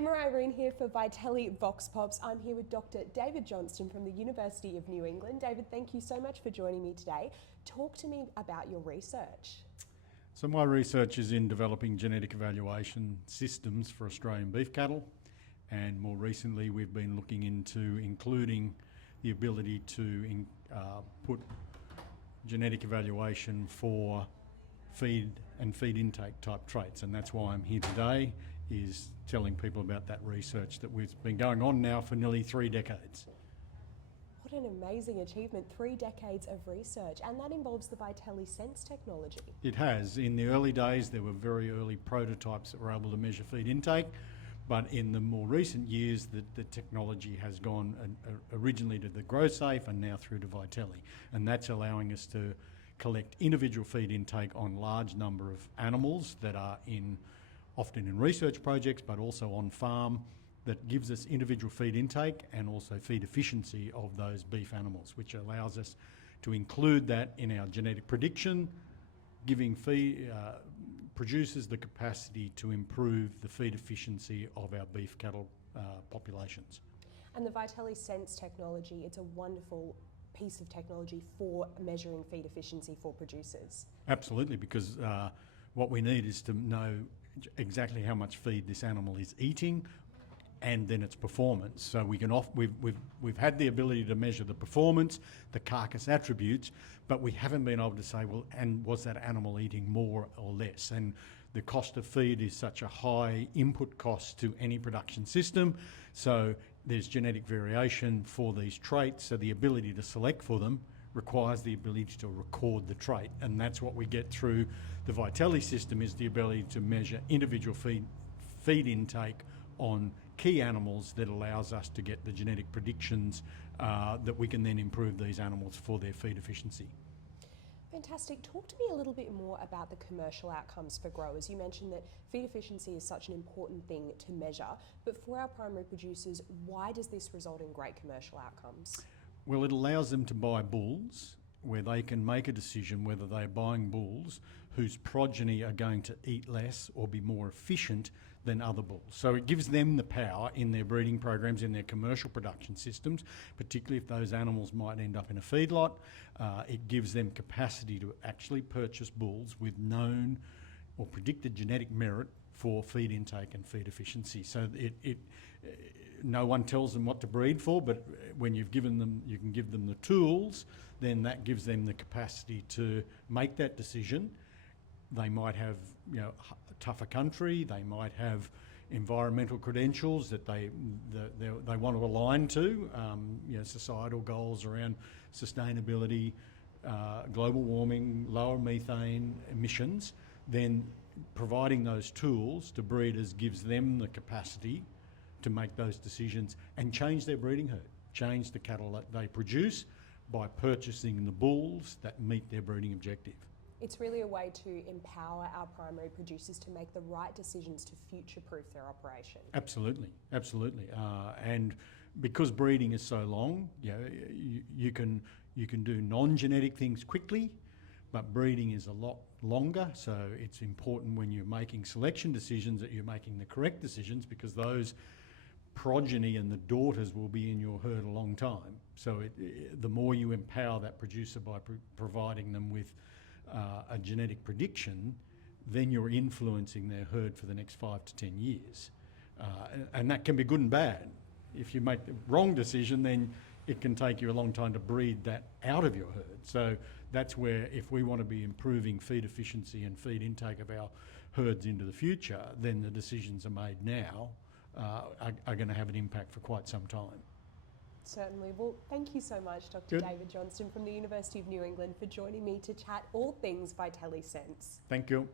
Emma Irene here for Vytelle Vox Pops. I'm here with Dr. David Johnston from the University of New England. David, thank you so much for joining me today. Talk to me about your research. So my research is in developing genetic evaluation systems for Australian beef cattle, and more recently we've been looking into including the ability to put genetic evaluation for feed and feed intake type traits, and that's why I'm here today, is telling people about that research that we've been going on now for nearly 3 decades. What an amazing achievement, 3 decades of research, and that involves the Vytelle SENSE technology. It has. In the early days there were very early prototypes that were able to measure feed intake, but in the more recent years the technology has gone originally to the GrowSafe and now through to Vytelle, and that's allowing us to collect individual feed intake on large number of animals that are often in research projects but also on farm, that gives us individual feed intake and also feed efficiency of those beef animals, which allows us to include that in our genetic prediction, giving producers the capacity to improve the feed efficiency of our beef cattle populations. And the Vytelle SENSE technology, it's a wonderful piece of technology for measuring feed efficiency for producers. Absolutely, because what we need is to know exactly how much feed this animal is eating and then its performance. So we can we've had the ability to measure the performance, the carcass attributes, but we haven't been able to say, well, and was that animal eating more or less? And the cost of feed is such a high input cost to any production system, so there's genetic variation for these traits, so the ability to select for them requires the ability to record the trait, and that's what we get through the Vytelle system, is the ability to measure individual feed intake on key animals that allows us to get the genetic predictions that we can then improve these animals for their feed efficiency. Fantastic. Talk to me a little bit more about the commercial outcomes for growers. You mentioned that feed efficiency is such an important thing to measure, but for our primary producers, why does this result in great commercial outcomes? Well, it allows them to buy bulls where they can make a decision whether they're buying bulls whose progeny are going to eat less or be more efficient than other bulls. So it gives them the power in their breeding programs, in their commercial production systems, particularly if those animals might end up in a feedlot. It gives them capacity to actually purchase bulls with known or predicted genetic merit for feed intake and feed efficiency. So no one tells them what to breed for, but when you can give them the tools, then that gives them the capacity to make that decision. They might have, a tougher country, they might have environmental credentials that they want to align to, societal goals around sustainability, global warming, lower methane emissions. Then providing those tools to breeders gives them the capacity to make those decisions and change their breeding herd, change the cattle that they produce by purchasing the bulls that meet their breeding objective. It's really a way to empower our primary producers to make the right decisions to future-proof their operation. Absolutely, absolutely. And because breeding is so long, you can do non-genetic things quickly, but breeding is a lot longer, so it's important when you're making selection decisions that you're making the correct decisions, because those progeny and the daughters will be in your herd a long time. So the more you empower that producer by providing them with a genetic prediction, then you're influencing their herd for the next 5 to 10 years. And that can be good and bad. If you make the wrong decision, then it can take you a long time to breed that out of your herd. So that's where, if we want to be improving feed efficiency and feed intake of our herds into the future, then the decisions are made now are going to have an impact for quite some time. Certainly. Well, thank you so much, Dr. David Johnston from the University of New England, for joining me to chat all things Vytelle SENSE. Thank you.